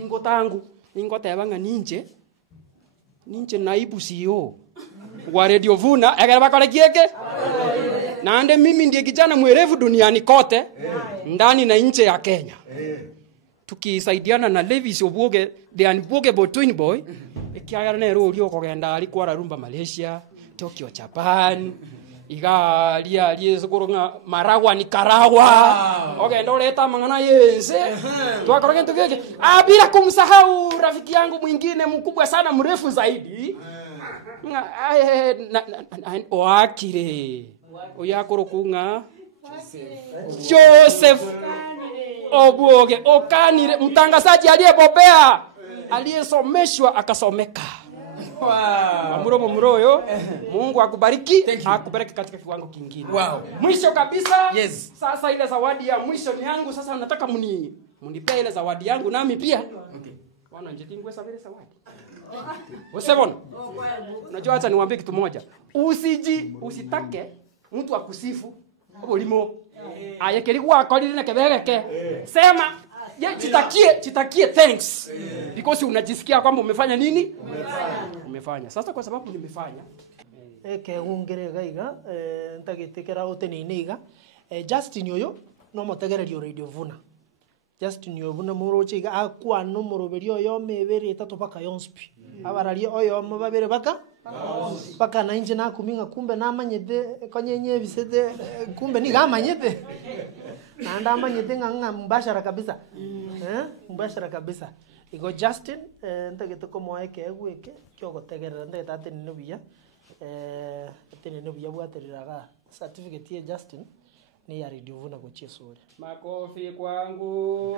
ingo tangu ingo tebanga ninje naibu CEO wa Radio Vuna egera bakore kieke na ande mimi ndiye kijana mwerevu duniani kote ndani na nje ya Kenya. Tukisaidiana na Levis Obuoge the unbogable twin boy ikiagara na rũrio kugenda ari kwara rumba Malaysia, Tokyo Japan, igalia liezukurunga Maragwa Nicaragua. Ogenda uleta mangana yense. Twakoroge kitu kile. Bila kumsahau rafiki yangu mwingine mkubwa sana mrefu zaidi. Oakire. Oyakurukunga Joseph Obuoge Okanire, mtangazaji aliyebobea, aliyesomeshwa akasomeka. Wow. Muroyo. Mungu akubariki, akubariki katika kiwango kingine. Wow. Mwisho kabisa, yes. Sasa ile zawadi ya mwisho ni yangu. Sasa nataka mnipe ile zawadi yangu nami pia. Okay. Wana njitingwe sabiri zawadi. Usebona? Unajua acha niwaambie kitu moja. Usitake mtu akusifu ulimo. Ayekeri gwako lili na kebegeke. Sema chitakie thanks. Because unajisikia kwamba umefanya nini? Umefanya. Sasa kwa sababu nimefanya. Eke ngungere gaiga ntagitekera utenini iga. Justin yoyo no motegererio Radio Vuna. Justin yoyo buna muroche iga akwa no moroberio yo mebere etatu paka yonspi. Abarari oyo mababere baka na inje na kuminga kumbe na manyete konyenye bisete kumbe ni gamanyete. Na anda manyete nganga mbashara kabisa. Mbashara kabisa. Igo Justin ntagete ko moeke egweke kyo gotegerera ndageta atenene buya atenene buya bwateriraga certificate ya Justin ni ya Radio Vuna gochesore. Makofi kwangu.